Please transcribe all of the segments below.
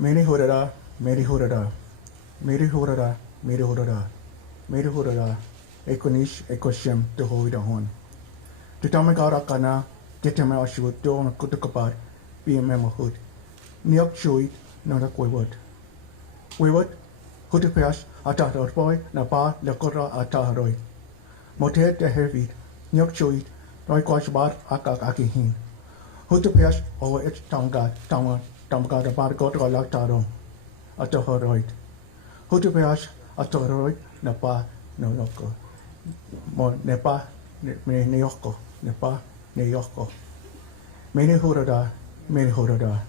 Meri horada, Meri horada, Meri horada, Meri horada, Meri horada, Ekonish, Ekoshem, to hold the horn. To Tamagara Kana, get him out, she would do on a kutukapat, be a memohood. Niok Chuit, not a quiword. Quiword, Hutupiash, Atahar boy, Napa, Lakota, Ataharoi. Motet the heavy, Niok Chuit, Noi Quashbar, Akak Akihin. Hutupiash, over its Tamgad, Tamgad, a bargot or Lactaro. Ataharoid. Hutupiash, Ataharoid, Napa, no loco. Nepa, Neoko, Nepa, Neoko. Many horada, many horada,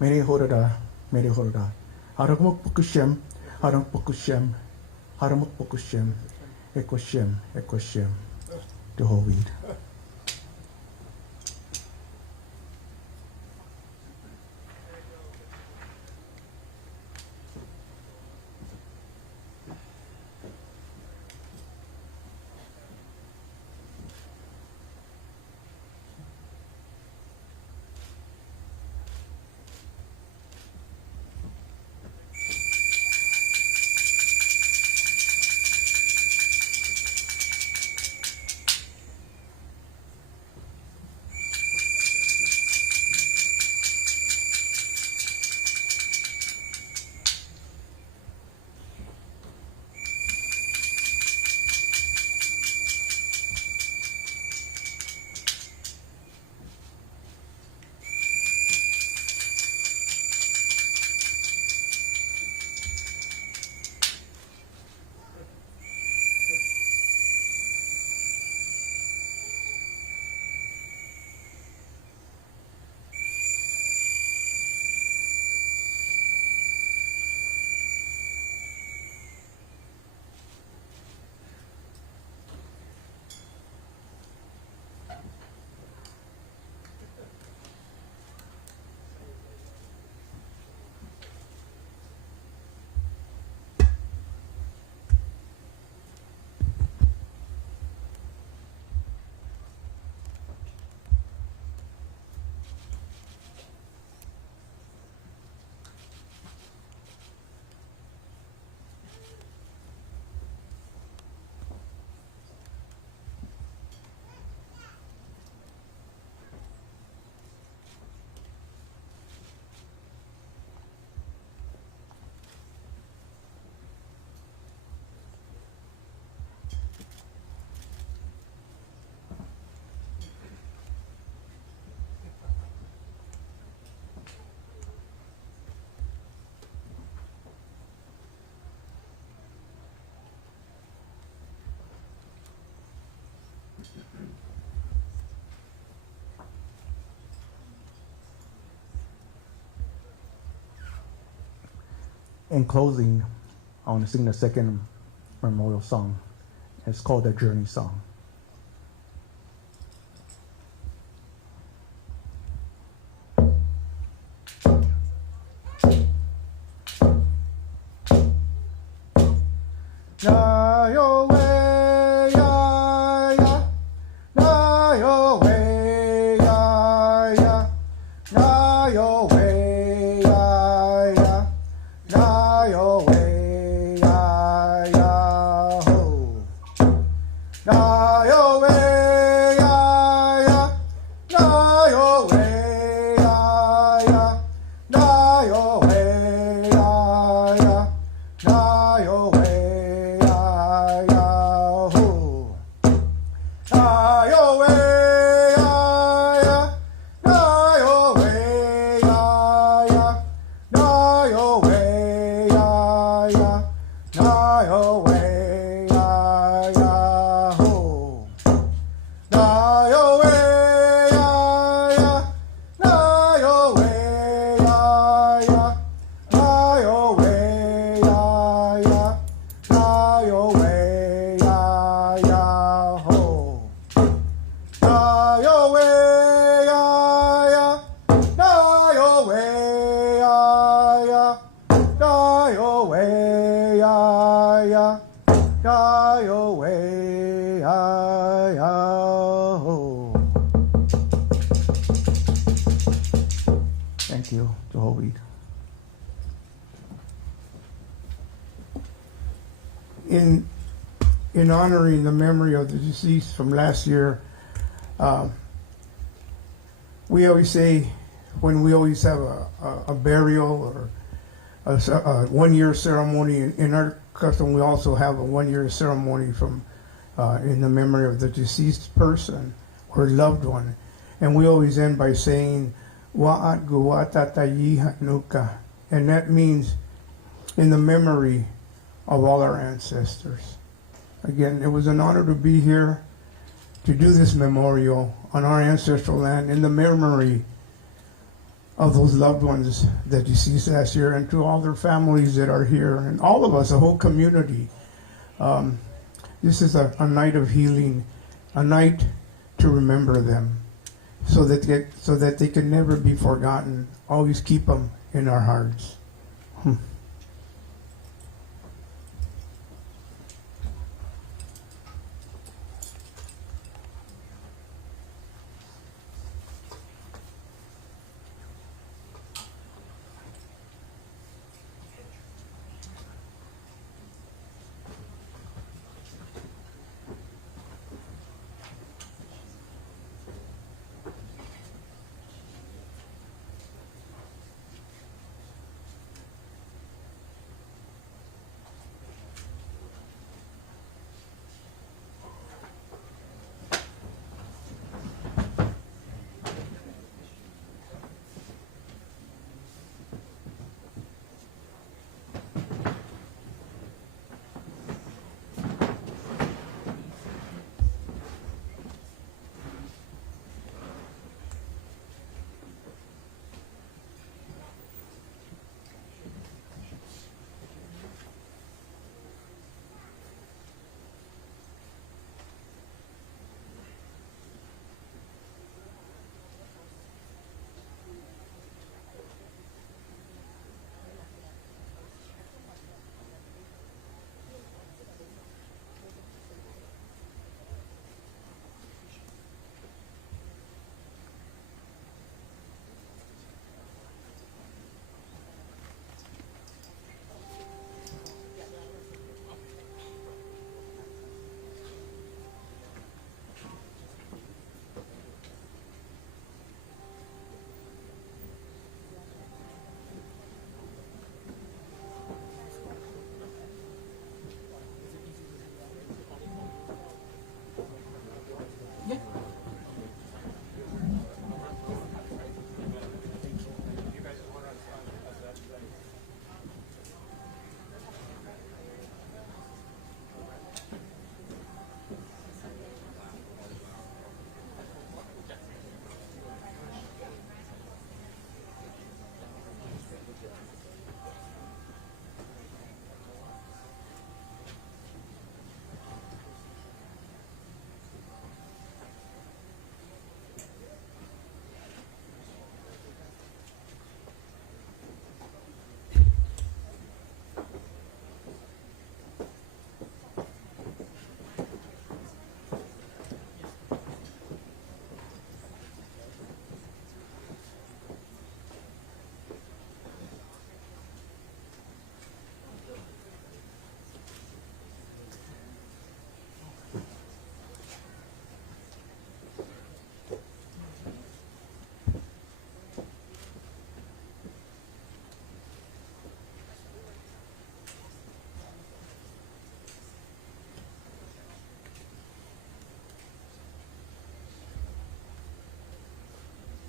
many horada, many horada. Haramuk Pukushem, Haram Pukushem, Haramuk Pukushem, Ekoshem, Ekoshem, the whole weed. In closing, I want to sing the second memorial song. It's called the Journey Song. Thank you, Jehovah. in honoring the memory of the deceased from last year, we always say, when we always have a burial or a 1-year ceremony, in our custom we also have a 1-year ceremony from in the memory of the deceased person or loved one. And we always end by saying, Wa'at guwatatayi hanuka. And that means in the memory of all our ancestors. Again, it was an honor to be here to do this memorial on our ancestral land in the memory of those loved ones that deceased last year, and to all their families that are here, and all of us, the whole community. This is a night of healing, a night to remember them, so that they can never be forgotten. Always keep them in our hearts.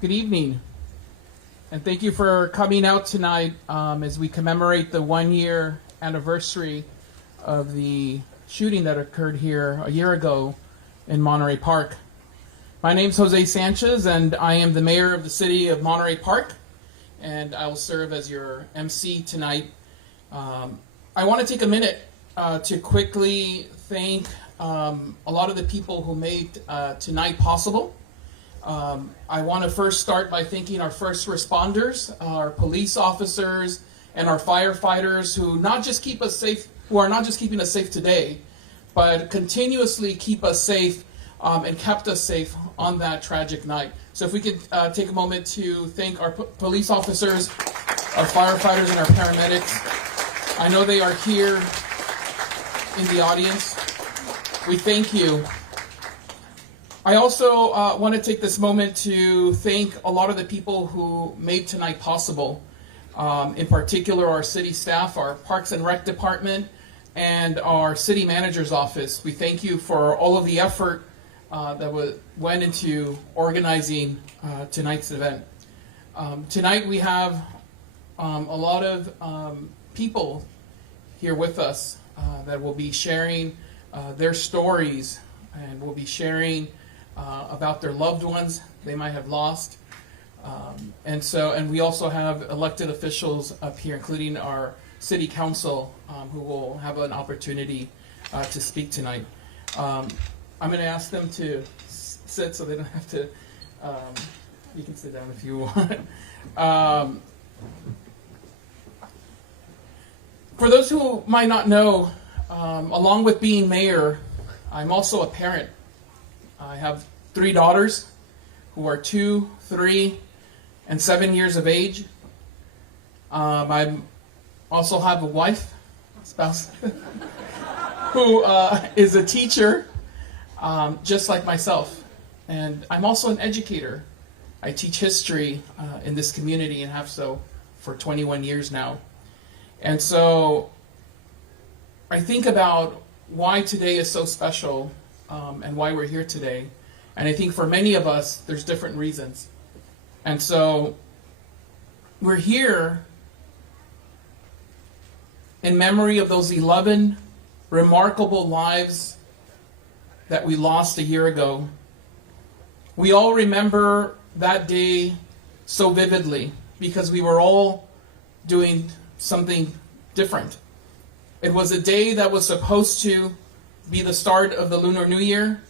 Good evening, and thank you for coming out tonight as we commemorate the 1-year anniversary of the shooting that occurred here a year ago in Monterey Park. My name's Jose Sanchez, and I am the mayor of the City of Monterey Park, and I will serve as your MC tonight. I want to take a minute to quickly thank a lot of the people who made tonight possible. I want to first start by thanking our first responders, our police officers, and our firefighters who are not just keeping us safe today, but continuously keep us safe and kept us safe on that tragic night. So if we could take a moment to thank our police officers, our firefighters, and our paramedics. I know they are here in the audience, we thank you. I also want to take this moment to thank a lot of the people who made tonight possible. In particular, our city staff, our Parks and Rec department, and our city manager's office. We thank you for all of the effort that went into organizing tonight's event. Tonight we have a lot of people here with us that will be sharing their stories and will be sharing about their loved ones they might have lost. And we also have elected officials up here, including our city council, who will have an opportunity to speak tonight. I'm going to ask them to sit so they don't have to. You can sit down if you want. For those who might not know, along with being mayor, I'm also a parent. I have 3 daughters who are 2, 3, and 7 years of age. I also have a wife, spouse, who is a teacher, just like myself. And I'm also an educator. I teach history in this community and have so for 21 years now. And so I think about why today is so special and why we're here today. And I think for many of us, there's different reasons. And so we're here in memory of those 11 remarkable lives that we lost a year ago. We all remember that day so vividly because we were all doing something different. It was a day that was supposed to be the start of the Lunar New Year,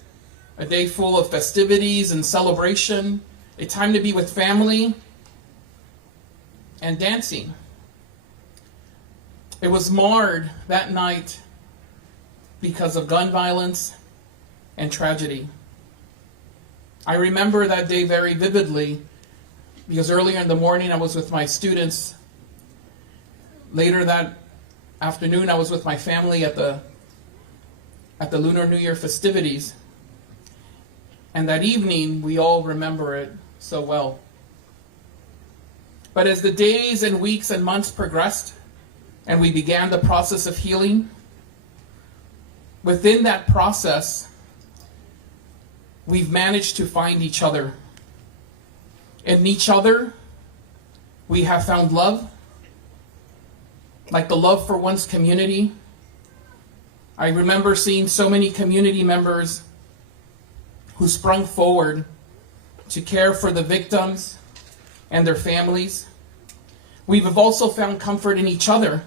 a day full of festivities and celebration, a time to be with family and dancing. It was marred that night because of gun violence and tragedy. I remember that day very vividly because earlier in the morning I was with my students. Later that afternoon I was with my family at the Lunar New Year festivities. And that evening we all remember it so well. But as the days and weeks and months progressed and we began the process of healing, within that process we've managed to find each other. In each other we have found love, like the love for one's community. I remember seeing so many community members who sprung forward to care for the victims and their families. We've also found comfort in each other,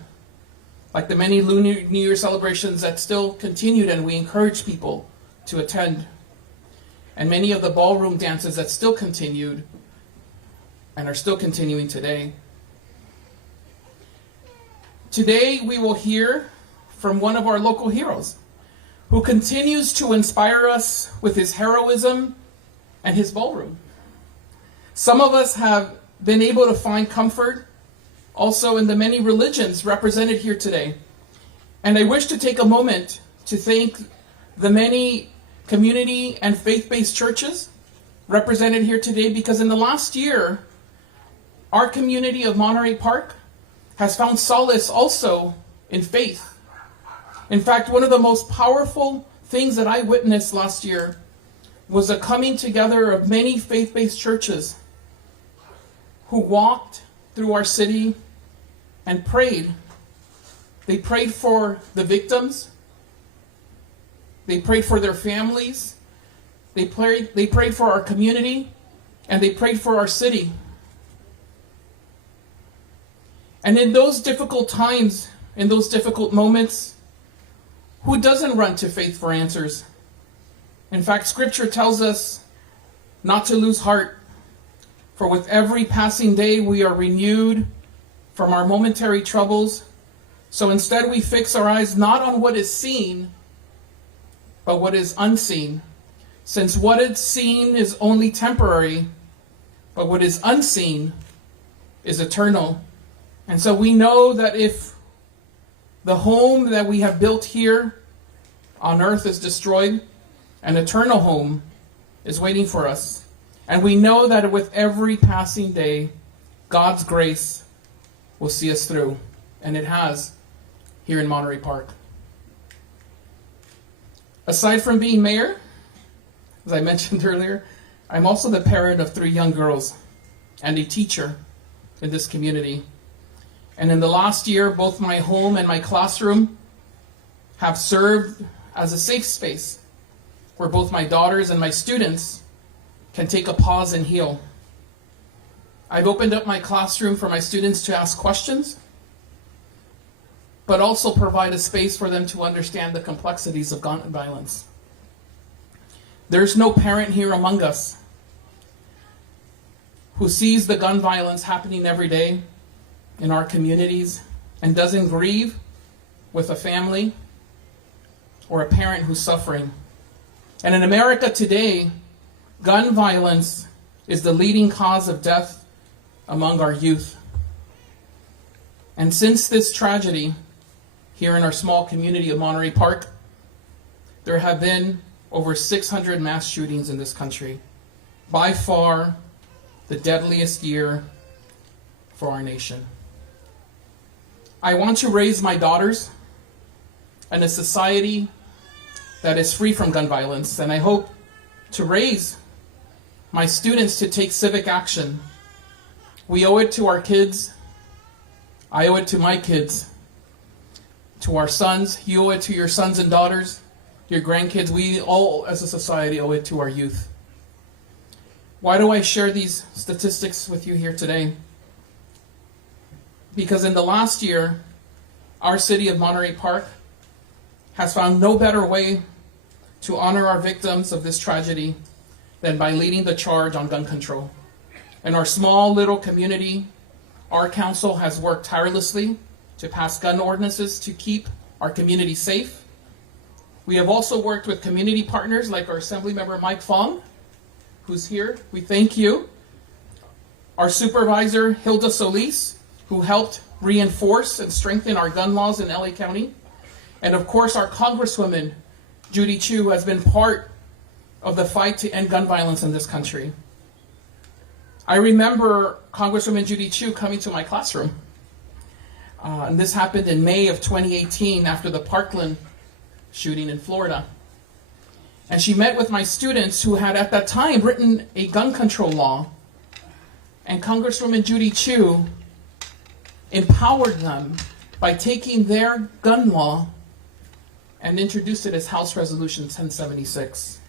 like the many Lunar New Year celebrations that still continued and we encourage people to attend, and many of the ballroom dances that still continued and are still continuing today. Today we will hear from one of our local heroes who continues to inspire us with his heroism and his ballroom. Some of us have been able to find comfort also in the many religions represented here today. And I wish to take a moment to thank the many community and faith-based churches represented here today, because in the last year, our community of Monterey Park has found solace also in faith. In fact, one of the most powerful things that I witnessed last year was a coming together of many faith-based churches who walked through our city and prayed. They prayed for the victims. They prayed for their families. They prayed for our community, and they prayed for our city. And in those difficult times, in those difficult moments, who doesn't run to faith for answers? In fact, Scripture tells us not to lose heart, for with every passing day we are renewed from our momentary troubles. So instead we fix our eyes not on what is seen, but what is unseen. Since what is seen is only temporary, but what is unseen is eternal. And so we know that if the home that we have built here on earth is destroyed, an eternal home is waiting for us. And we know that with every passing day, God's grace will see us through. And it has here in Monterey Park. Aside from being mayor, as I mentioned earlier, I'm also the parent of 3 young girls and a teacher in this community. And in the last year, both my home and my classroom have served as a safe space where both my daughters and my students can take a pause and heal. I've opened up my classroom for my students to ask questions, but also provide a space for them to understand the complexities of gun violence. There's no parent here among us who sees the gun violence happening every day in our communities and doesn't grieve with a family or a parent who's suffering. And in America today, gun violence is the leading cause of death among our youth. And since this tragedy here in our small community of Monterey Park, there have been over 600 mass shootings in this country. By far, the deadliest year for our nation. I want to raise my daughters in a society that is free from gun violence, and I hope to raise my students to take civic action. We owe it to our kids. I owe it to my kids, to our sons. You owe it to your sons and daughters, your grandkids. We all, as a society, owe it to our youth. Why do I share these statistics with you here today? Because in the last year, our city of Monterey Park has found no better way to honor our victims of this tragedy than by leading the charge on gun control. In our small little community, our council has worked tirelessly to pass gun ordinances to keep our community safe. We have also worked with community partners like our Assemblymember Mike Fong, who's here. We thank you. Our supervisor, Hilda Solis, who helped reinforce and strengthen our gun laws in LA County. And of course, our Congresswoman, Judy Chu, has been part of the fight to end gun violence in this country. I remember Congresswoman Judy Chu coming to my classroom. And this happened in May of 2018 after the Parkland shooting in Florida. And she met with my students who had at that time written a gun control law. And Congresswoman Judy Chu empowered them by taking their gun law and introduced it as House Resolution 1076.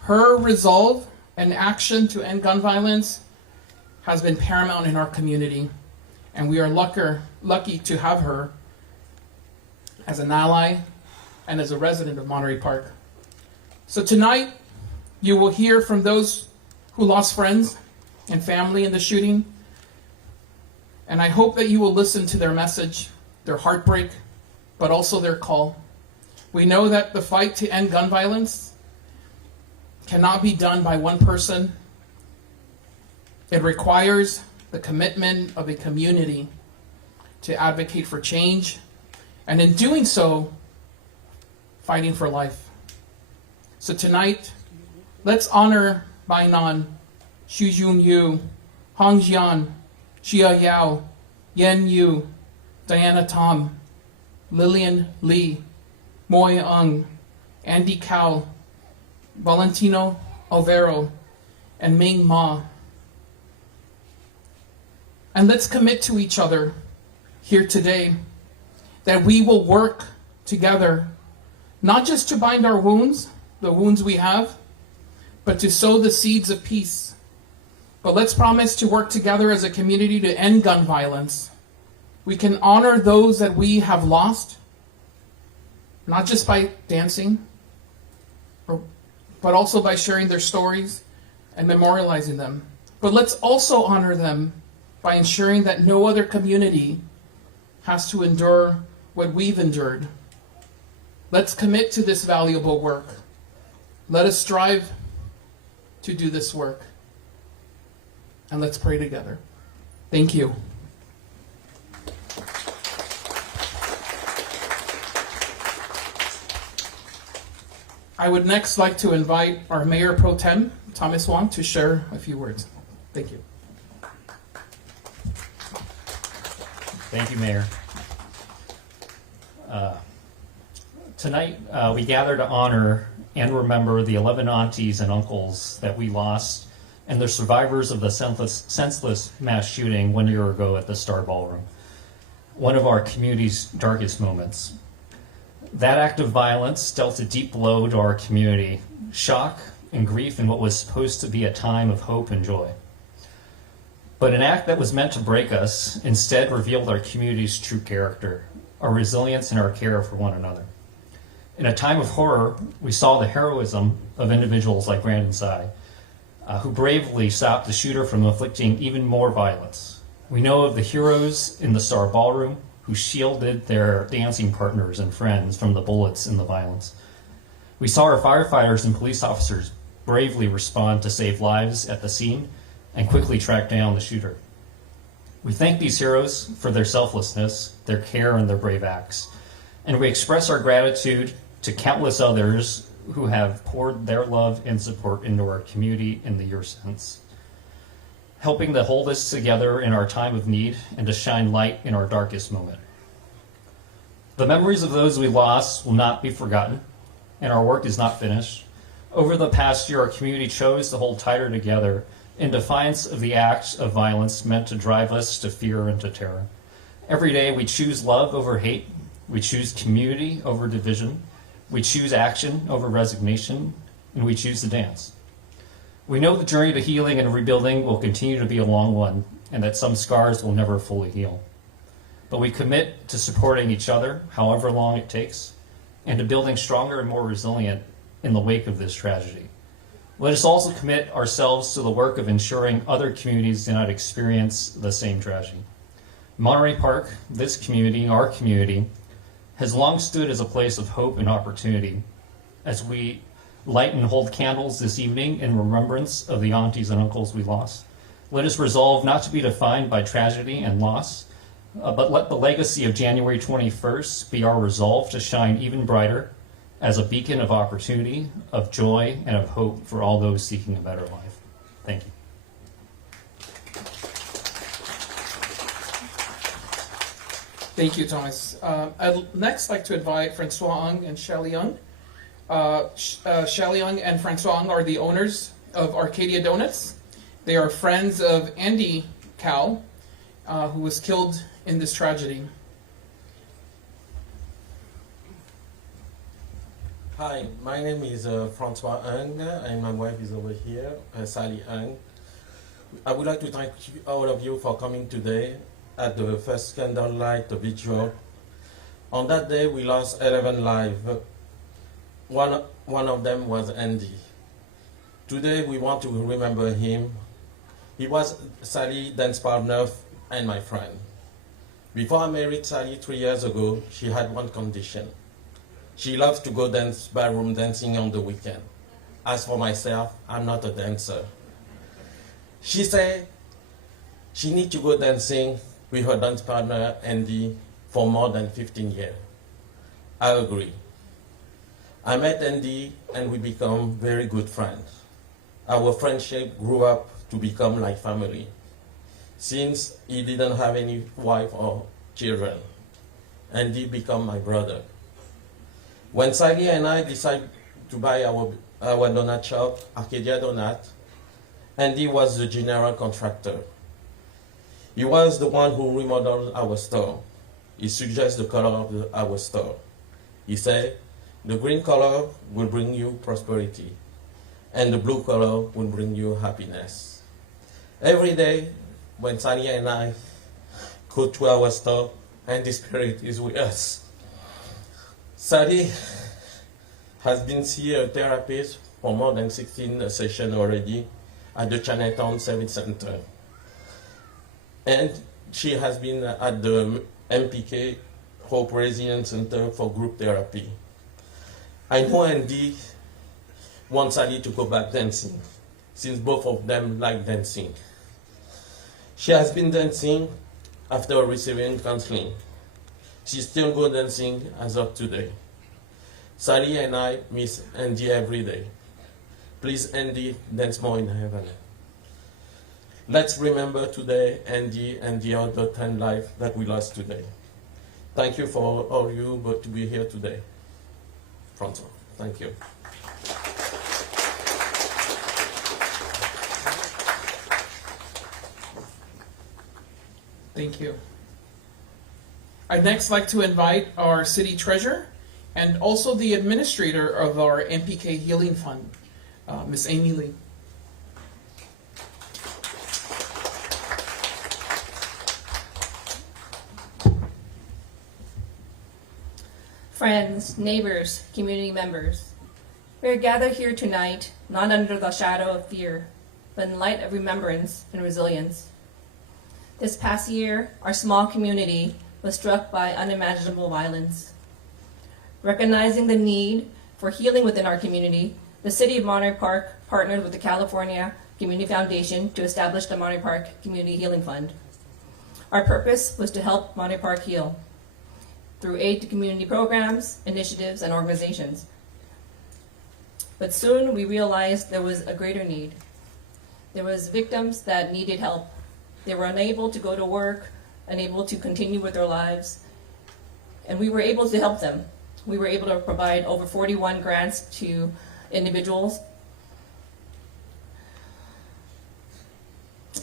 Her resolve and action to end gun violence has been paramount in our community, and we are lucky to have her as an ally and as a resident of Monterey Park. So tonight, you will hear from those who lost friends and family in the shooting, and I hope that you will listen to their message, their heartbreak, but also their call. We know that the fight to end gun violence cannot be done by one person. It requires the commitment of a community to advocate for change, and in doing so, fighting for life. So tonight, let's honor Mymy Nhan, Xiujuan Yu, Hongying Jian, Chia Ling Yau, Yen Yu, Diana Tom, Lilan Li, Muoi Ung, Andy Kao, Valentino Alvero, and Ming Wei Ma. And let's commit to each other here today that we will work together, not just to bind our wounds, the wounds we have, but to sow the seeds of peace. But let's promise to work together as a community to end gun violence. We can honor those that we have lost, not just by dancing, but also by sharing their stories and memorializing them. But let's also honor them by ensuring that no other community has to endure what we've endured. Let's commit to this valuable work. Let us strive to do this work. And let's pray together. Thank you. I would next like to invite our Mayor Pro Tem, Thomas Wong, to share a few words. Thank you. Thank you, Mayor. Tonight, we gather to honor and remember the 11 aunties and uncles that we lost and the survivors of the senseless mass shooting 1 year ago at the Star Ballroom, one of our community's darkest moments. That act of violence dealt a deep blow to our community, shock and grief in what was supposed to be a time of hope and joy. But an act that was meant to break us instead revealed our community's true character, our resilience and our care for one another. In a time of horror, we saw the heroism of individuals like Brandon Tsai, who bravely stopped the shooter from inflicting even more violence. We know of the heroes in the Star Ballroom who shielded their dancing partners and friends from the bullets and the violence. We saw our firefighters and police officers bravely respond to save lives at the scene and quickly track down the shooter. We thank these heroes for their selflessness, their care, and their brave acts. And we express our gratitude to countless others who have poured their love and support into our community in the year since, helping to hold us together in our time of need and to shine light in our darkest moment. The memories of those we lost will not be forgotten, and our work is not finished. Over the past year, our community chose to hold tighter together in defiance of the acts of violence meant to drive us to fear and to terror. Every day we choose love over hate, we choose community over division, we choose action over resignation, and we choose to dance. We know the journey to healing and rebuilding will continue to be a long one, and that some scars will never fully heal. But we commit to supporting each other, however long it takes, and to building stronger and more resilient in the wake of this tragedy. Let us also commit ourselves to the work of ensuring other communities do not experience the same tragedy. Monterey Park, this community, our community, has long stood as a place of hope and opportunity. As we light and hold candles this evening in remembrance of the aunties and uncles we lost, let us resolve not to be defined by tragedy and loss, but let the legacy of January 21st be our resolve to shine even brighter as a beacon of opportunity, of joy, and of hope for all those seeking a better life. Thank you. Thank you, Thomas. I'd next like to invite Francois Ung and Chia Ling Yau. Chia Ling and Francois Ung are the owners of Arcadia Donuts. They are friends of Andy Kao, who was killed in this tragedy. Hi, my name is Francois Ung, and my wife is over here, Sally Ung. I would like to thank all of you for coming today at the first candlelight vigil. On that day, we lost 11 lives. One of them was Andy. Today, we want to remember him. He was Sally's dance partner and my friend. Before I married Sally 3 years ago, she had one condition. She loves to go dance ballroom dancing on the weekend. As for myself, I'm not a dancer. She said she needs to go dancing with her dance partner, Andy, for more than 15 years. I agree. I met Andy and we become very good friends. Our friendship grew up to become like family. Since he didn't have any wife or children, Andy became my brother. When Sally and I decided to buy our donut shop, Arcadia Donut, Andy was the general contractor. He was the one who remodeled our store. He suggested the color of our store. He said, the green color will bring you prosperity, and the blue color will bring you happiness. Every day, when Sally and I go to our store, Andy's spirit is with us. Sally has been seeing a therapist for more than 16 sessions already at the Chinatown Service Center. And she has been at the MPK Hope Resilience Center for group therapy. I know Andy wants Sally to go back dancing, since both of them like dancing. She has been dancing after receiving counseling. She still goes dancing as of today. Sally and I miss Andy every day. Please, Andy, dance more in heaven. Let's remember today Andy and the other 10 lives that we lost today. Thank you for all you but to be here today. Francois, thank you. Thank you. I'd next like to invite our city treasurer and also the administrator of our MPK Healing Fund, Ms. Amy Lee. Friends, neighbors, community members, we are gathered here tonight not under the shadow of fear, but in light of remembrance and resilience. This past year, our small community was struck by unimaginable violence. Recognizing the need for healing within our community, the City of Monterey Park partnered with the California Community Foundation to establish the Monterey Park Community Healing Fund. Our purpose was to help Monterey Park heal through aid to community programs, initiatives, and organizations. But soon we realized there was a greater need. There was victims that needed help. They were unable to go to work, unable to continue with their lives, and we were able to help them. We were able to provide over 41 grants to individuals.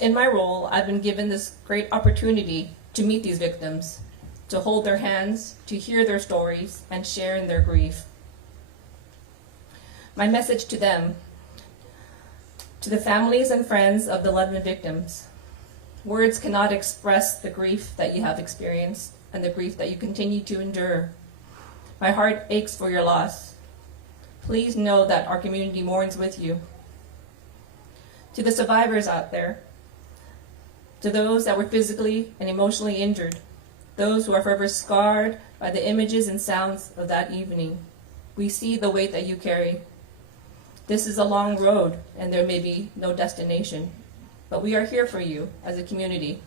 In my role, I've been given this great opportunity to meet these victims, to hold their hands, to hear their stories, and share in their grief. My message to them, to the families and friends of the 11 victims: words cannot express the grief that you have experienced and the grief that you continue to endure. My heart aches for your loss. Please know that our community mourns with you. To the survivors out there, to those that were physically and emotionally injured, those who are forever scarred by the images and sounds of that evening, we see the weight that you carry. This is a long road, and there may be no destination, but we are here for you as a community.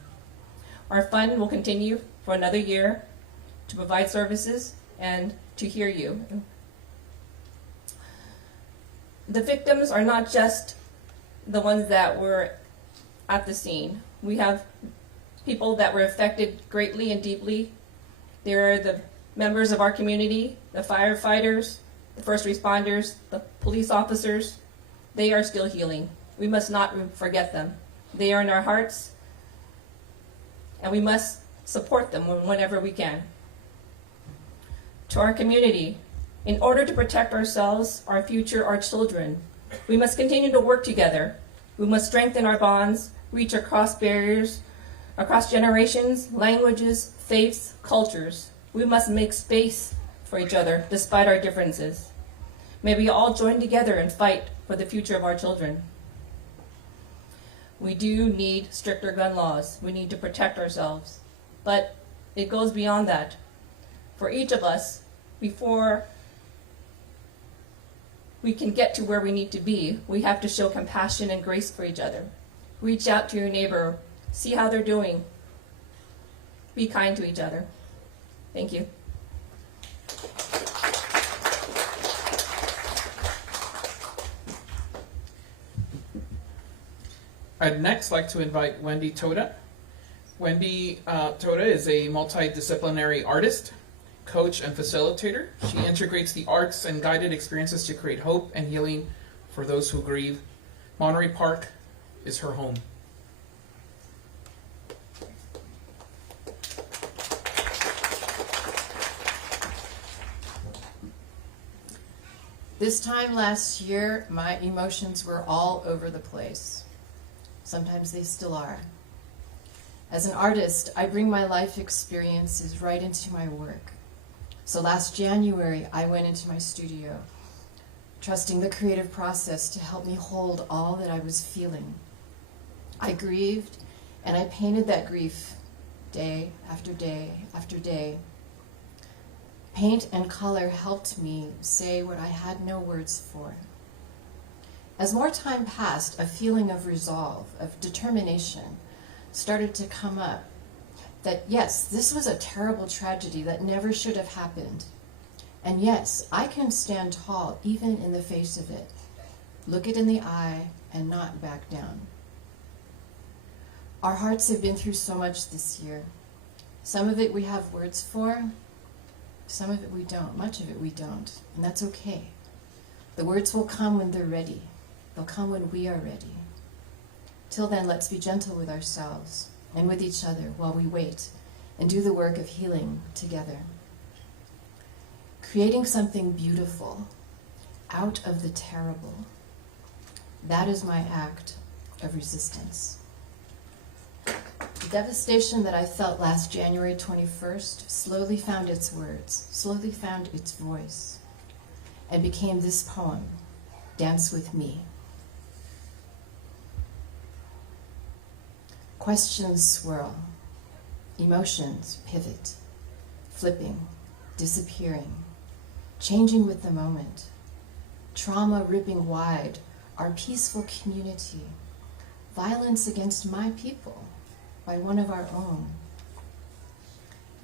Our fund will continue for another year to provide services and to hear you. The victims are not just the ones that were at the scene. We have people that were affected greatly and deeply. There are the members of our community, the firefighters, the first responders, the police officers. They are still healing. We must not forget them. They are in our hearts, and we must support them whenever we can. To our community, in order to protect ourselves, our future, our children, we must continue to work together. We must strengthen our bonds, reach across barriers, across generations, languages, faiths, cultures. We must make space for each other despite our differences. May we all join together and fight for the future of our children. We do need stricter gun laws. We need to protect ourselves. But it goes beyond that. For each of us, before we can get to where we need to be, we have to show compassion and grace for each other. Reach out to your neighbor. See how they're doing. Be kind to each other. Thank you. I'd next like to invite Wendy Toda. Wendy Toda is a multidisciplinary artist, coach, and facilitator. She integrates the arts and guided experiences to create hope and healing for those who grieve. Monterey Park is her home. This time last year, my emotions were all over the place. Sometimes they still are. As an artist, I bring my life experiences right into my work. So last January, I went into my studio, trusting the creative process to help me hold all that I was feeling. I grieved, and I painted that grief day after day after day. Paint and color helped me say what I had no words for. As more time passed, a feeling of resolve, of determination, started to come up. That yes, this was a terrible tragedy that never should have happened. And yes, I can stand tall even in the face of it. Look it in the eye and not back down. Our hearts have been through so much this year. Some of it we have words for, some of it we don't, much of it we don't, and that's okay. The words will come when they're ready. They'll come when we are ready. Till then, let's be gentle with ourselves and with each other while we wait and do the work of healing together. Creating something beautiful out of the terrible. That is my act of resistance. The devastation that I felt last January 21st slowly found its words, slowly found its voice, and became this poem, Dance With Me. Questions swirl, emotions pivot, flipping, disappearing, changing with the moment, trauma ripping wide our peaceful community, violence against my people by one of our own.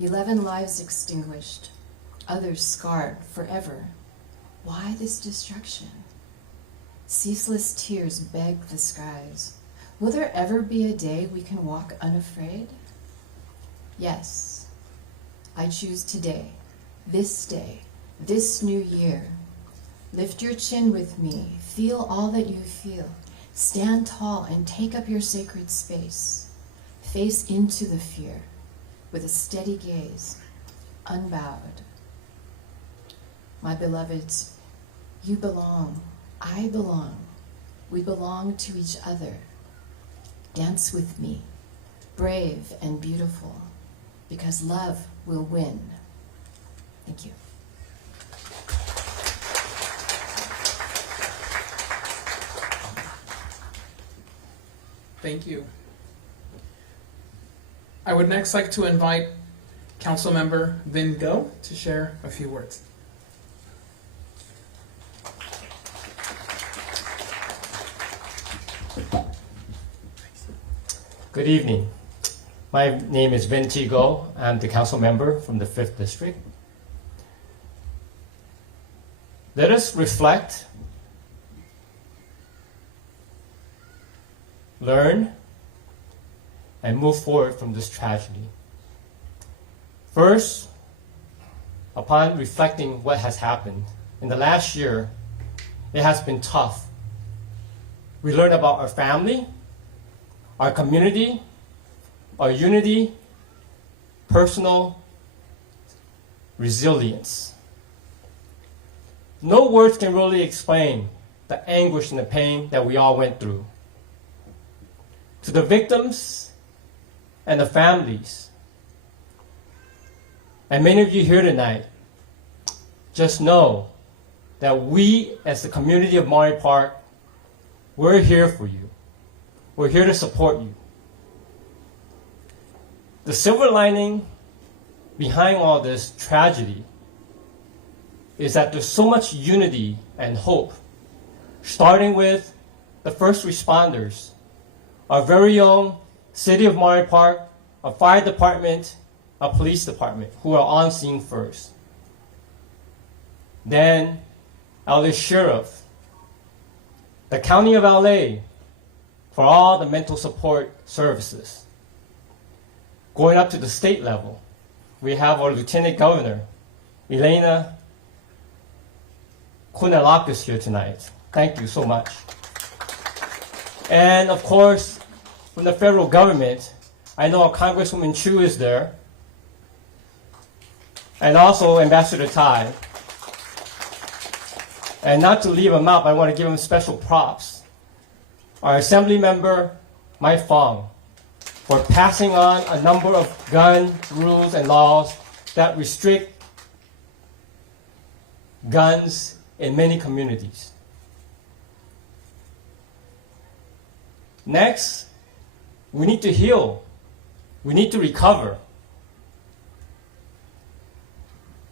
11 lives extinguished, others scarred forever. Why this destruction? Ceaseless tears beg the skies. Will there ever be a day we can walk unafraid? Yes, I choose today, this new year. Lift your chin with me, feel all that you feel. Stand tall and take up your sacred space. Face into the fear with a steady gaze, unbowed. My beloveds, you belong, I belong. We belong to each other. Dance with me, brave and beautiful, because love will win. Thank you. Thank you. I would next like to invite Councilmember Lin Go to share a few words. Good evening. My name is Wen-Tau Go. I'm the council member from the 5th District. Let us reflect, learn, and move forward from this tragedy. First, upon reflecting what has happened, in the last year, it has been tough. We learned about our family, our community, our unity, personal resilience. No words can really explain the anguish and the pain that we all went through. To the victims and the families, and many of you here tonight, just know that we as the community of Monterey Park, we're here for you. We're here to support you. The silver lining behind all this tragedy is that there's so much unity and hope, starting with the first responders, our very own City of Monterey Park, our fire department, our police department, who are on scene first. Then our sheriff, the County of LA, for all the mental support services. Going up to the state level, we have our Lieutenant Governor, Elena Kunalakis here tonight. Thank you so much. And of course, from the federal government, I know our Congresswoman Chu is there, and also Ambassador Tai. And not to leave him out, I want to give him special props. Our Assembly Member, Mai Fong, for passing on a number of gun rules and laws that restrict guns in many communities. Next, we need to heal. We need to recover.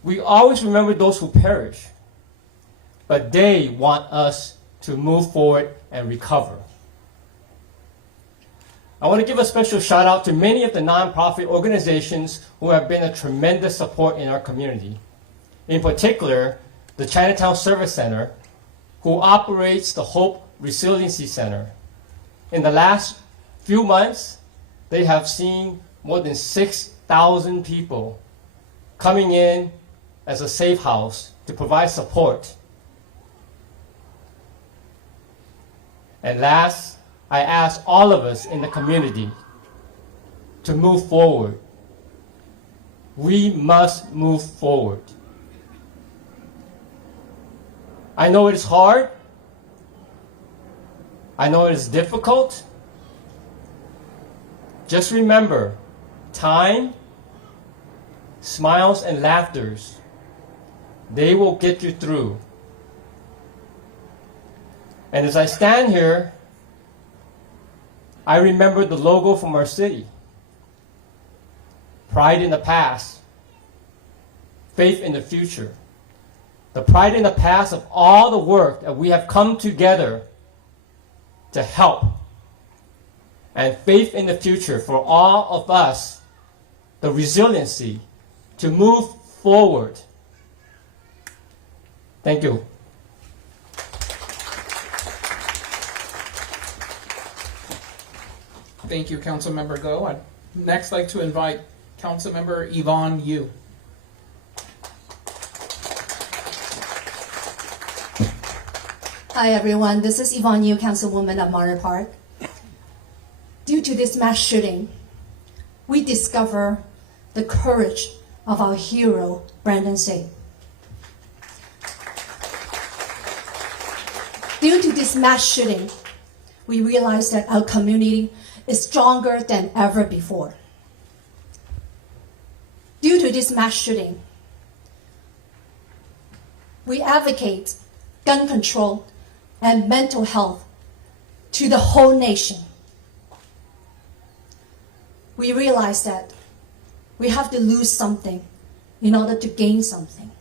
We always remember those who perish, but they want us to move forward and recover. I want to give a special shout out to many of the nonprofit organizations who have been a tremendous support in our community. in particular, the Chinatown Service Center, who operates the Hope Resiliency Center. In the last few months, they have seen more than 6,000 people coming in as a safe house to provide support. And last, I ask all of us in the community to move forward. We must move forward. I know it is hard. I know it is difficult. Just remember, time, smiles, and laughters, they will get you through. And as I stand here, I remember the logo from our city. Pride in the past, faith in the future. The pride in the past of all the work that we have come together to help. And faith in the future for all of us, the resiliency to move forward. Thank you. Thank you, Councilmember Go. I'd next like to invite Councilmember Yvonne Yu. Hi everyone, this is Yvonne Yu, Councilwoman of Monterey Park. Due to this mass shooting, we discover the courage of our hero, Brandon Say. Due to this mass shooting, we realize that our community is stronger than ever before. Due to this mass shooting, we advocate gun control and mental health to the whole nation. We realize that we have to lose something in order to gain something.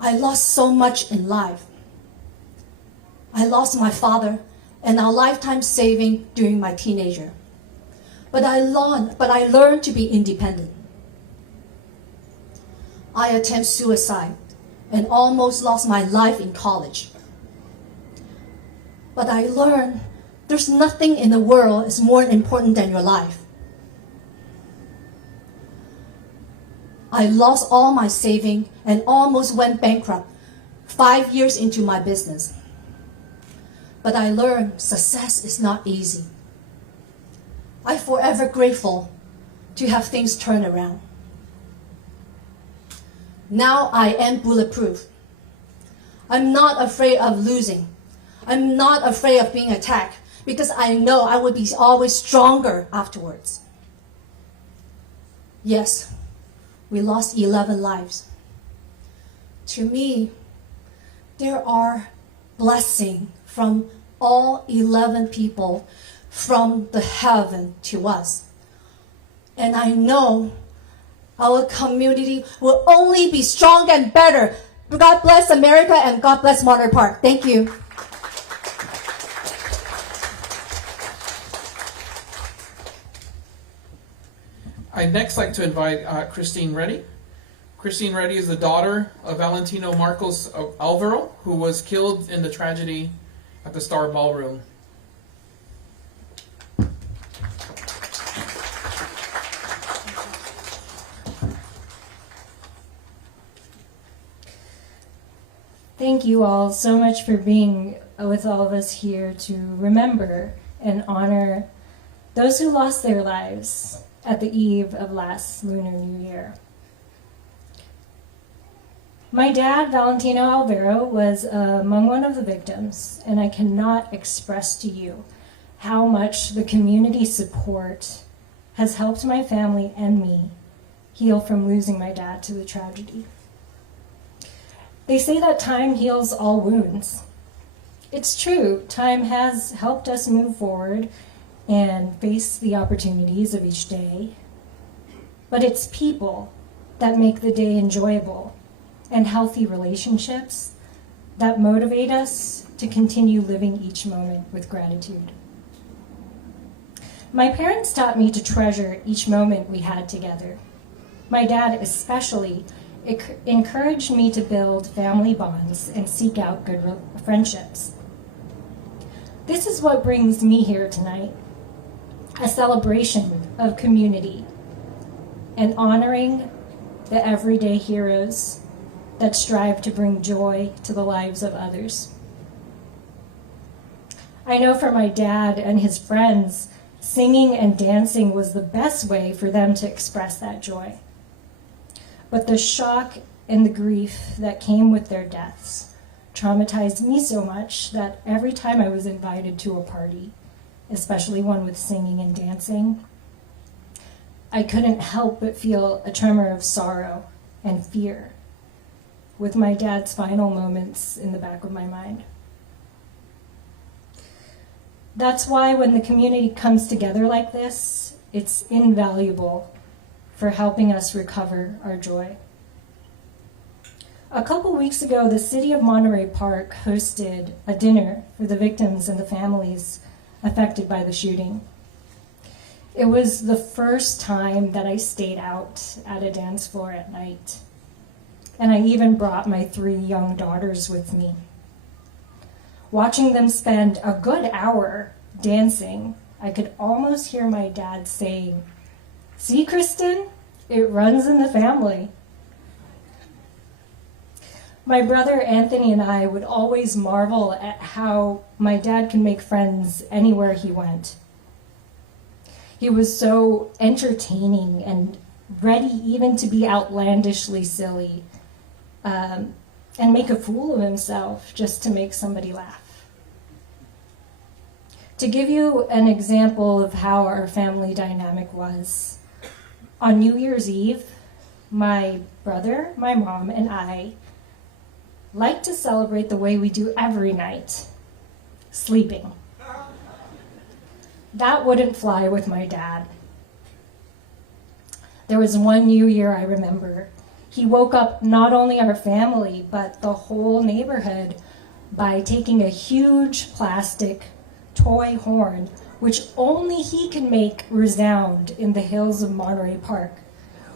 I lost so much in life. I lost my father and our lifetime saving during my teenager. But I learned to be independent. I attempted suicide and almost lost my life in college. But I learned there's nothing in the world is more important than your life. I lost all my saving and almost went bankrupt 5 years into my business. But I learned success is not easy. I'm forever grateful to have things turn around. Now I am bulletproof. I'm not afraid of losing. I'm not afraid of being attacked because I know I will be always stronger afterwards. Yes, we lost 11 lives. To me, there are blessings from all 11 people from the heaven to us. And I know our community will only be strong and better. God bless America and God bless Monterey Park. Thank you. I'd next like to invite Christine Reddy. Christine Reddy is the daughter of Valentino Alvero, who was killed in the tragedy at the Star Ballroom. Thank you all so much for being with all of us here to remember and honor those who lost their lives at the eve of last Lunar New Year. My dad, Valentino Alvero, was among one of the victims, and I cannot express to you how much the community support has helped my family and me heal from losing my dad to the tragedy. They say that time heals all wounds. It's true, time has helped us move forward and face the opportunities of each day. But it's people that make the day enjoyable and healthy relationships that motivate us to continue living each moment with gratitude. My parents taught me to treasure each moment we had together. my dad especially, encouraged me to build family bonds and seek out good friendships. This is what brings me here tonight, a celebration of community and honoring the everyday heroes that strive to bring joy to the lives of others. I know for my dad and his friends, singing and dancing was the best way for them to express that joy. But the shock and the grief that came with their deaths traumatized me so much that every time I was invited to a party, especially one with singing and dancing, I couldn't help but feel a tremor of sorrow and fear, with my dad's final moments in the back of my mind. That's why when the community comes together like this, it's invaluable for helping us recover our joy. A couple weeks ago, the City of Monterey Park hosted a dinner for the victims and the families affected by the shooting. It was the first time that I stayed out at a dance floor at night, and I even brought my 3 young daughters with me. Watching them spend a good hour dancing, I could almost hear my dad saying, "See, Kristen, it runs in the family." My brother Anthony and I would always marvel at how my dad can make friends anywhere he went. He was so entertaining and ready even to be outlandishly silly and make a fool of himself just to make somebody laugh. To give you an example of how our family dynamic was, on New Year's Eve, my brother, my mom, and I liked to celebrate the way we do every night, sleeping. That wouldn't fly with my dad. There was one New Year I remember. He woke up not only our family, but the whole neighborhood by taking a huge plastic toy horn, which only he can make resound in the hills of Monterey Park,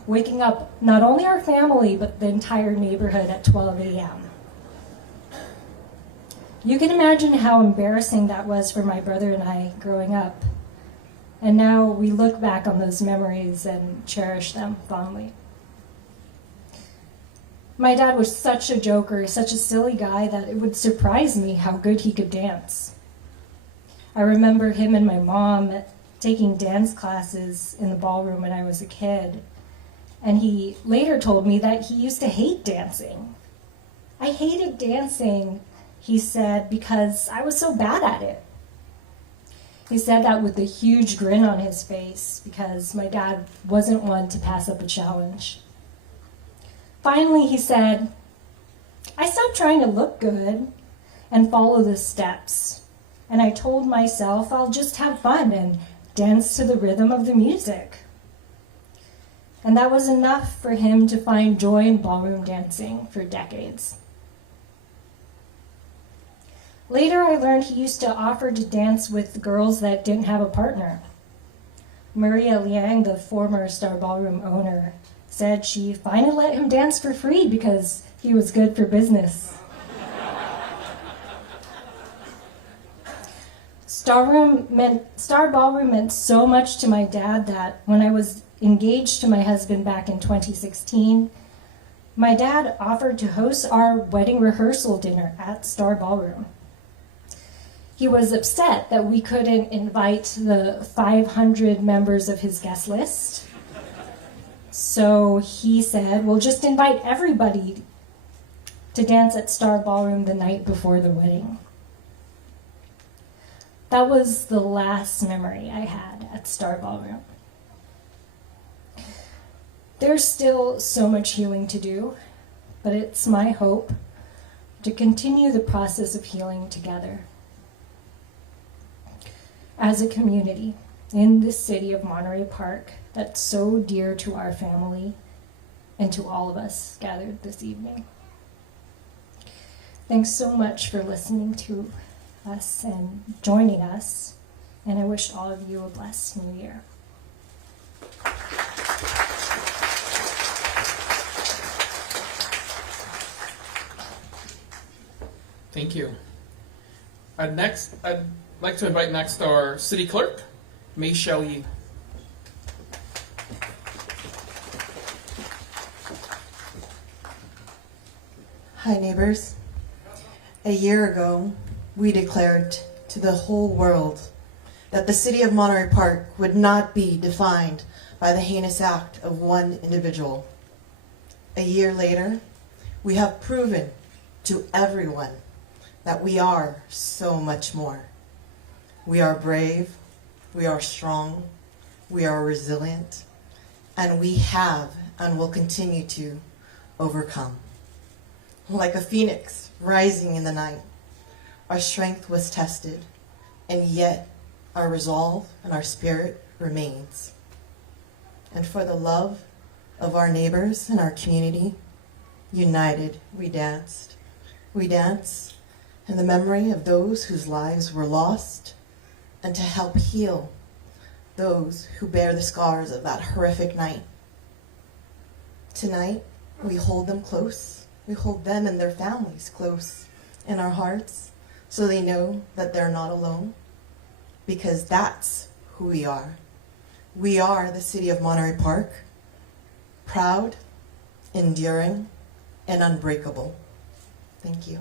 waking up not only our family, but the entire neighborhood at 12 a.m. You can imagine how embarrassing that was for my brother and I growing up. And now we look back on those memories and cherish them fondly. My dad was such a joker, such a silly guy that it would surprise me how good he could dance. I remember him and my mom taking dance classes in the ballroom when I was a kid. And he later told me that he used to hate dancing. I hated dancing, he said, because I was so bad at it. He said that with a huge grin on his face because my dad wasn't one to pass up a challenge. Finally, he said, "I stopped trying to look good and follow the steps. And I told myself I'll just have fun and dance to the rhythm of the music." And that was enough for him to find joy in ballroom dancing for decades. Later, I learned he used to offer to dance with girls that didn't have a partner. Maria Liang, the former Star Ballroom owner, said she finally let him dance for free because he was good for business. Star Ballroom meant so much to my dad that when I was engaged to my husband back in 2016, my dad offered to host our wedding rehearsal dinner at Star Ballroom. He was upset that we couldn't invite the 500 members of his guest list. So he said, "We'll just invite everybody to dance at Star Ballroom the night before the wedding." That was the last memory I had at Star Ballroom. There's still so much healing to do, but it's my hope to continue the process of healing together. As a community in this city of Monterey Park that's so dear to our family and to all of us gathered this evening. Thanks so much for listening to us and joining us, and I wish all of you a blessed New Year. Thank you. Next, I'd like to invite next our City Clerk, Mei Yi. Hi, neighbors. A year ago, we declared to the whole world that the City of Monterey Park would not be defined by the heinous act of one individual. A year later, we have proven to everyone that we are so much more. We are brave, we are strong, we are resilient, and we have and will continue to overcome. Like a phoenix rising in the night, our strength was tested, and yet our resolve and our spirit remains. And for the love of our neighbors and our community, united we danced. We danced in the memory of those whose lives were lost, and to help heal those who bear the scars of that horrific night. Tonight, we hold them close. We hold them and their families close in our hearts so they know that they're not alone, because that's who we are. We are the City of Monterey Park, proud, enduring, and unbreakable. Thank you.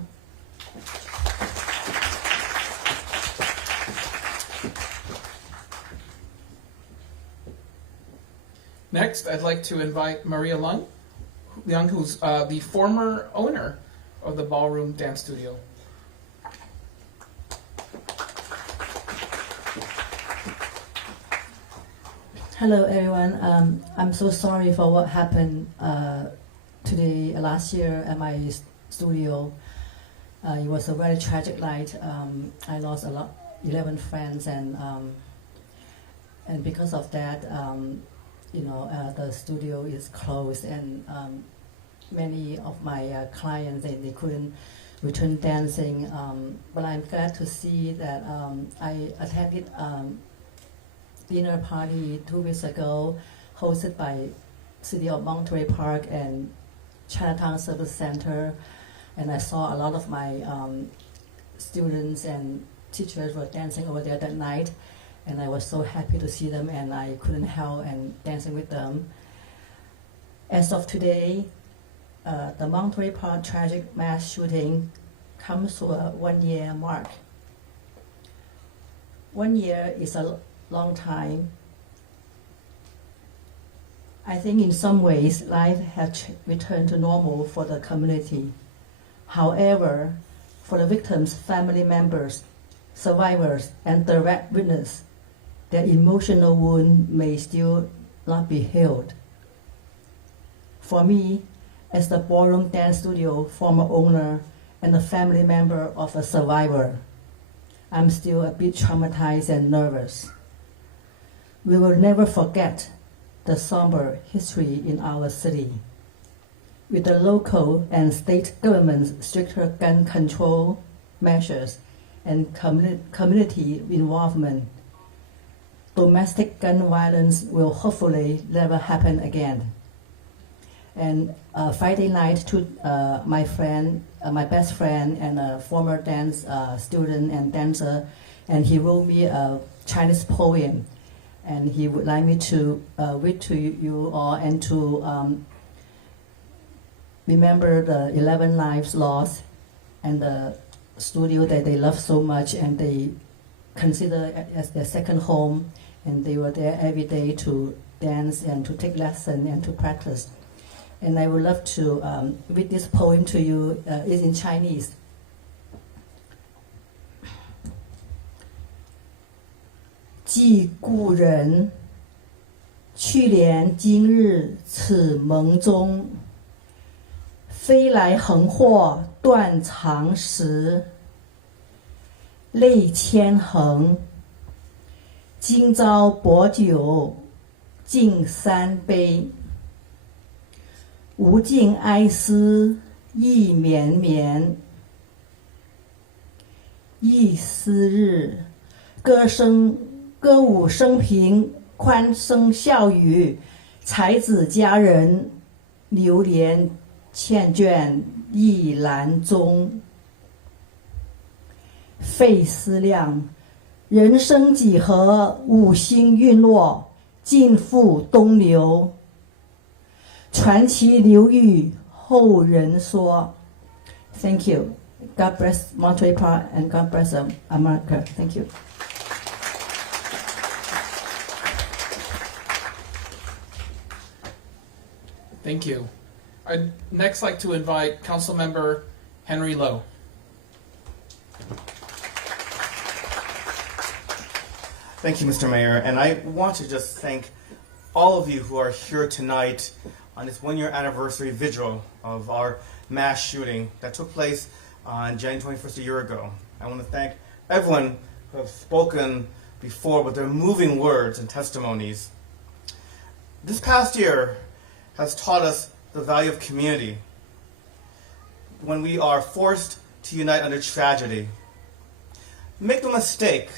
Next, I'd like to invite Maria Lung, who's the former owner of the Ballroom Dance Studio. Hello, everyone. I'm so sorry for what happened today, last year at my studio. It was a very tragic night. I lost 11 friends, and because of that, the studio is closed, and many of my clients they couldn't return dancing. But I'm glad to see that I attended dinner party 2 weeks ago, hosted by City of Monterey Park and Chinatown Service Center, and I saw a lot of my students and teachers were dancing over there that night, and I was so happy to see them, and I couldn't help and dancing with them. As of today, the Monterey Park tragic mass shooting comes to a 1-year mark. 1 year is a long time. I think in some ways life has returned to normal for the community. However, for the victims' family members, survivors, and direct witness, their emotional wound may still not be healed. For me, as the Ballroom Dance Studio former owner and a family member of a survivor, I'm still a bit traumatized and nervous. We will never forget the somber history in our city. With the local and state government's stricter gun control measures and community involvement, domestic gun violence will hopefully never happen again. And Friday night, my best friend and a former dance student and dancer, and he wrote me a Chinese poem, and he would like me to read to you all and to remember the 11 lives lost and the studio that they love so much and they consider as their second home, and they were there every day to dance and to take lessons and to practice. And I would love to read this poem to you. It's in Chinese. 寄故人，去年今日此盟中，飞来横祸断肠时，泪千行。今朝薄酒敬三杯，无尽哀思意绵绵。忆思日，歌舞升平，欢声笑语，才子佳人，流连缱绻意兰中。费思量，人生几何，五星陨落，尽付东流。传奇流域，后人说。Thank you. God bless Monterey Park and God bless America. Thank you. Thank you. I'd next like to invite Councilmember Henry Lowe. Thank you, Mr. Mayor. And I want to just thank all of you who are here tonight on this one-year anniversary vigil of our mass shooting that took place on January 21st a year ago. I want to thank everyone who have spoken before with their moving words and testimonies. This past year has taught us the value of community when we are forced to unite under tragedy. Make no mistake,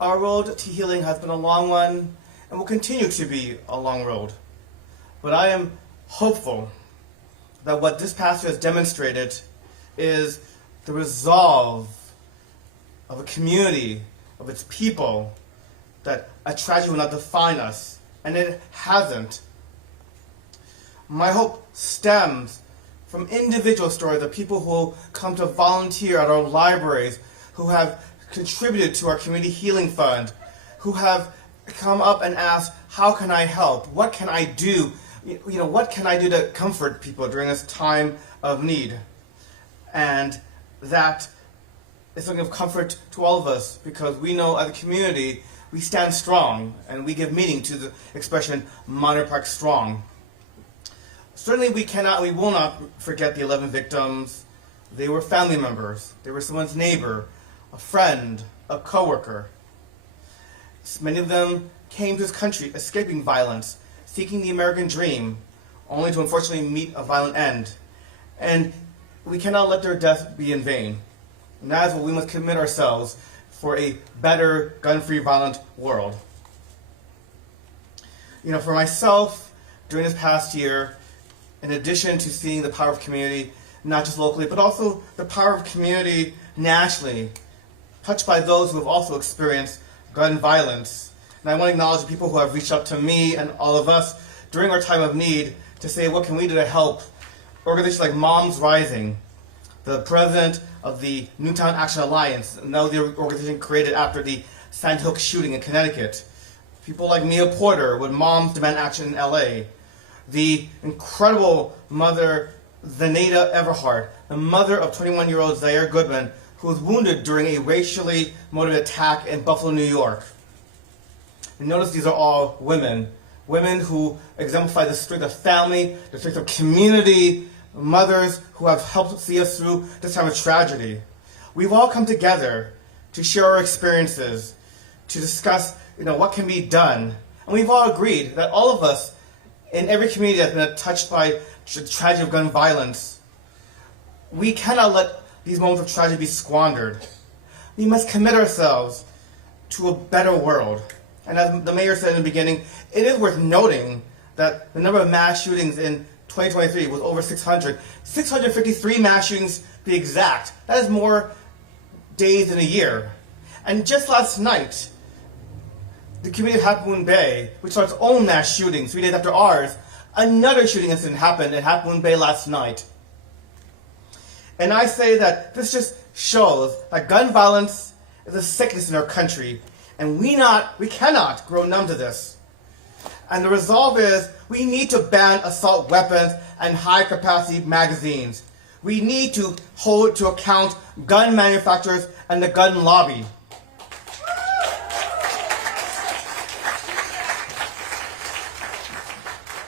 our road to healing has been a long one and will continue to be a long road. But I am hopeful that what this past year has demonstrated is the resolve of a community, of its people, that a tragedy will not define us, and it hasn't. My hope stems from individual stories of people who come to volunteer at our libraries, who have contributed to our community healing fund, who have come up and asked, how can I help? What can I do? What can I do to comfort people during this time of need? And that is something of comfort to all of us, because we know as a community, we stand strong, and we give meaning to the expression, Monterey Park Strong. Certainly we will not forget the 11 victims. They were family members. They were someone's neighbor, a friend, a coworker. Many of them came to this country escaping violence, seeking the American dream, only to unfortunately meet a violent end. And we cannot let their death be in vain. And that is what we must commit ourselves for a better, gun-free, violent world. For myself, during this past year, in addition to seeing the power of community, not just locally, but also the power of community nationally, touched by those who have also experienced gun violence. And I want to acknowledge the people who have reached out to me and all of us during our time of need to say, what can we do to help? Organizations like Moms Rising, the president of the Newtown Action Alliance, now the organization created after the Sand Hook shooting in Connecticut. People like Mia Porter with Moms Demand Action in LA. The incredible mother, Zenaida Everhart, the mother of 21-year-old Zaire Goodman, who was wounded during a racially motivated attack in Buffalo, New York. And notice these are all women. Women who exemplify the strength of family, the strength of community, mothers who have helped see us through this time of tragedy. We've all come together to share our experiences, to discuss what can be done. And we've all agreed that all of us in every community that's been touched by the tragedy of gun violence, we cannot let these moments of tragedy be squandered. We must commit ourselves to a better world. And as the mayor said in the beginning, it is worth noting that the number of mass shootings in 2023 was over 600. 653 mass shootings to be exact. That is more days in a year. And just last night, the community of Half Moon Bay, which saw its own mass shooting 3 days after ours, another shooting incident happened in Half Moon Bay last night. And I say that this just shows that gun violence is a sickness in our country, and we cannot grow numb to this. And the resolve is we need to ban assault weapons and high-capacity magazines. We need to hold to account gun manufacturers and the gun lobby.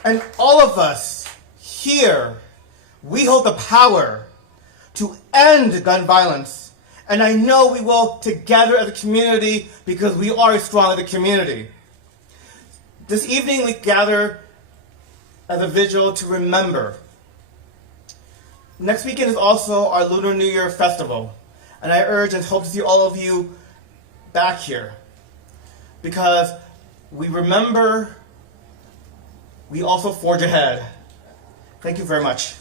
And all of us here, we hold the power to end gun violence. And I know we will together as a community because we are strong as a community. This evening we gather as a vigil to remember. Next weekend is also our Lunar New Year festival. And I urge and hope to see all of you back here. Because we remember, we also forge ahead. Thank you very much.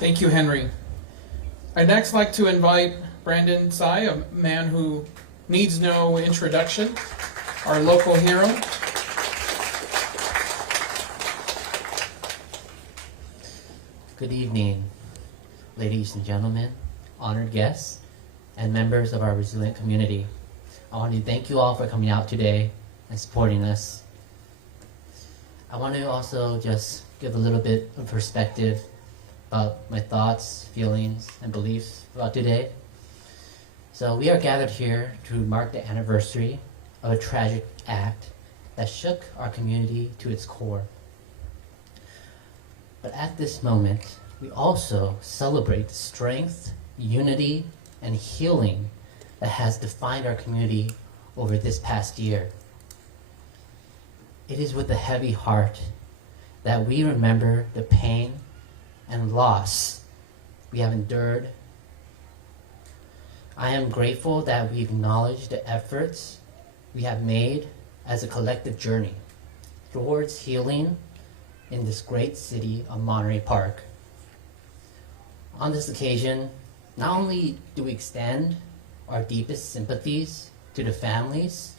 Thank you, Henry. I'd next like to invite Brandon Tsai, a man who needs no introduction, our local hero. Good evening, ladies and gentlemen, honored guests, and members of our resilient community. I want to thank you all for coming out today and supporting us. I want to also just give a little bit of perspective about my thoughts, feelings, and beliefs about today. So we are gathered here to mark the anniversary of a tragic act that shook our community to its core. But at this moment, we also celebrate the strength, unity, and healing that has defined our community over this past year. It is with a heavy heart that we remember the pain and loss we have endured. I am grateful that we acknowledge the efforts we have made as a collective journey towards healing in this great city of Monterey Park. On this occasion, not only do we extend our deepest sympathies to the families,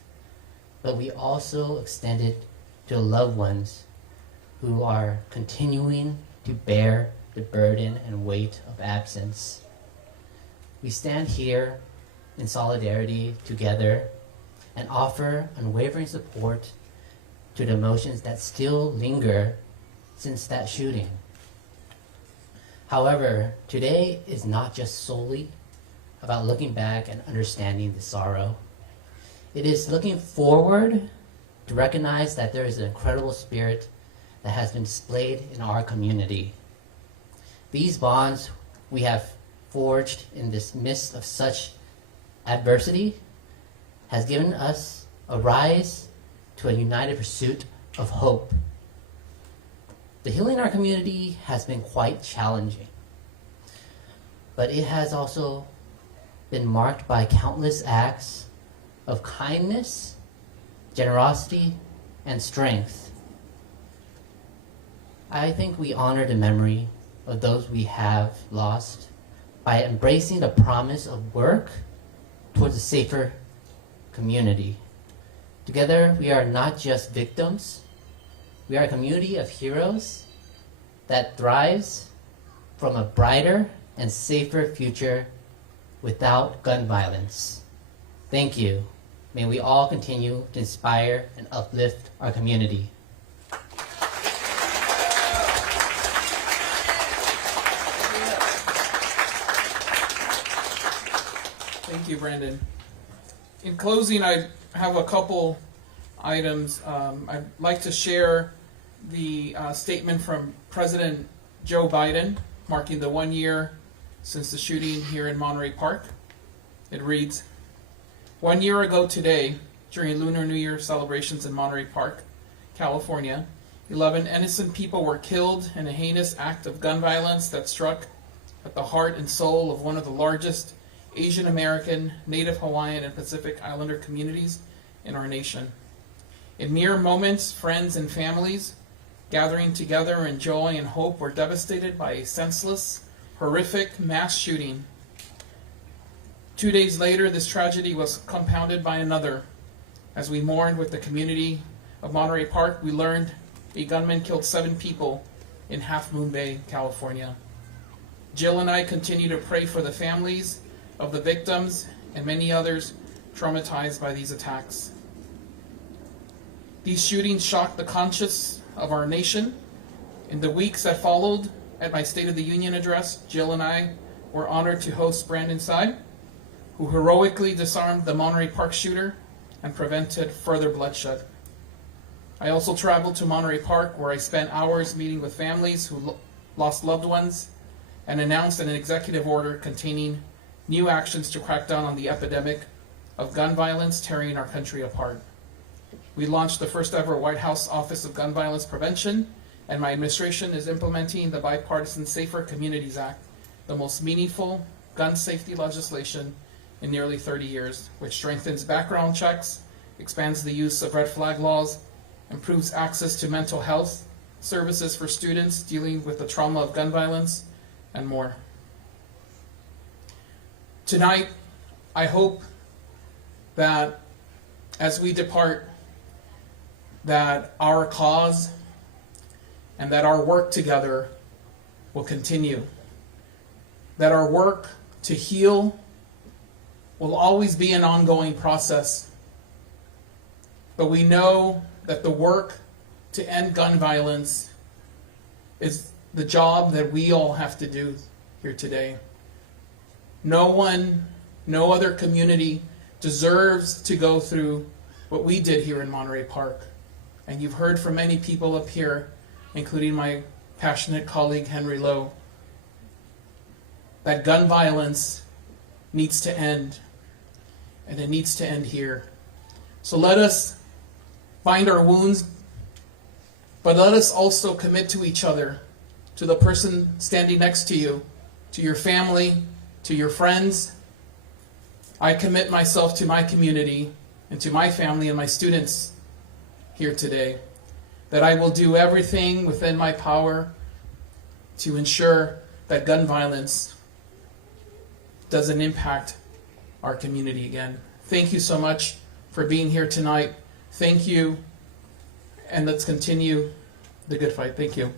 but we also extend it to the loved ones who are continuing to bear the burden and weight of absence. We stand here in solidarity together and offer unwavering support to the emotions that still linger since that shooting. However, today is not just solely about looking back and understanding the sorrow. It is looking forward to recognize that there is an incredible spirit that has been displayed in our community. These bonds we have forged in this midst of such adversity has given us a rise to a united pursuit of hope. The healing in our community has been quite challenging, but it has also been marked by countless acts of kindness, generosity, and strength. I think we honor the memory of those we have lost by embracing the promise of work towards a safer community. Together, we are not just victims, we are a community of heroes that thrives from a brighter and safer future without gun violence. Thank you. May we all continue to inspire and uplift our community. Thank you, Brandon. In closing, I have a couple items. I'd like to share the statement from President Joe Biden marking the 1 year since the shooting here in Monterey Park. It reads, 1 year ago today, during Lunar New Year celebrations in Monterey Park, California, 11 innocent people were killed in a heinous act of gun violence that struck at the heart and soul of one of the largest Asian American, Native Hawaiian, and Pacific Islander communities in our nation. In mere moments, friends and families gathering together in joy and hope were devastated by a senseless, horrific mass shooting. 2 days later, this tragedy was compounded by another. As we mourned with the community of Monterey Park, we learned a gunman killed 7 people in Half Moon Bay, California. Jill and I continue to pray for the families of the victims and many others traumatized by these attacks. These shootings shocked the conscience of our nation. In the weeks that followed, at my State of the Union address, Jill and I were honored to host Brandon Tsai, who heroically disarmed the Monterey Park shooter and prevented further bloodshed. I also traveled to Monterey Park, where I spent hours meeting with families who lost loved ones and announced an executive order containing new actions to crack down on the epidemic of gun violence tearing our country apart. We launched the first ever White House Office of Gun Violence Prevention, and my administration is implementing the bipartisan Safer Communities Act, the most meaningful gun safety legislation in nearly 30 years, which strengthens background checks, expands the use of red flag laws, improves access to mental health services for students dealing with the trauma of gun violence, and more. Tonight, I hope that as we depart, that our cause and that our work together will continue. That our work to heal will always be an ongoing process. But we know that the work to end gun violence is the job that we all have to do here today. No other community deserves to go through what we did here in Monterey Park. And you've heard from many people up here, including my passionate colleague Henry Lowe, that gun violence needs to end, and it needs to end here. So let us find our wounds, but let us also commit to each other, to the person standing next to you, to your family, to your friends. I commit myself to my community and to my family and my students here today, that I will do everything within my power to ensure that gun violence doesn't impact our community again. Thank you so much for being here tonight. Thank you, and let's continue the good fight. Thank you.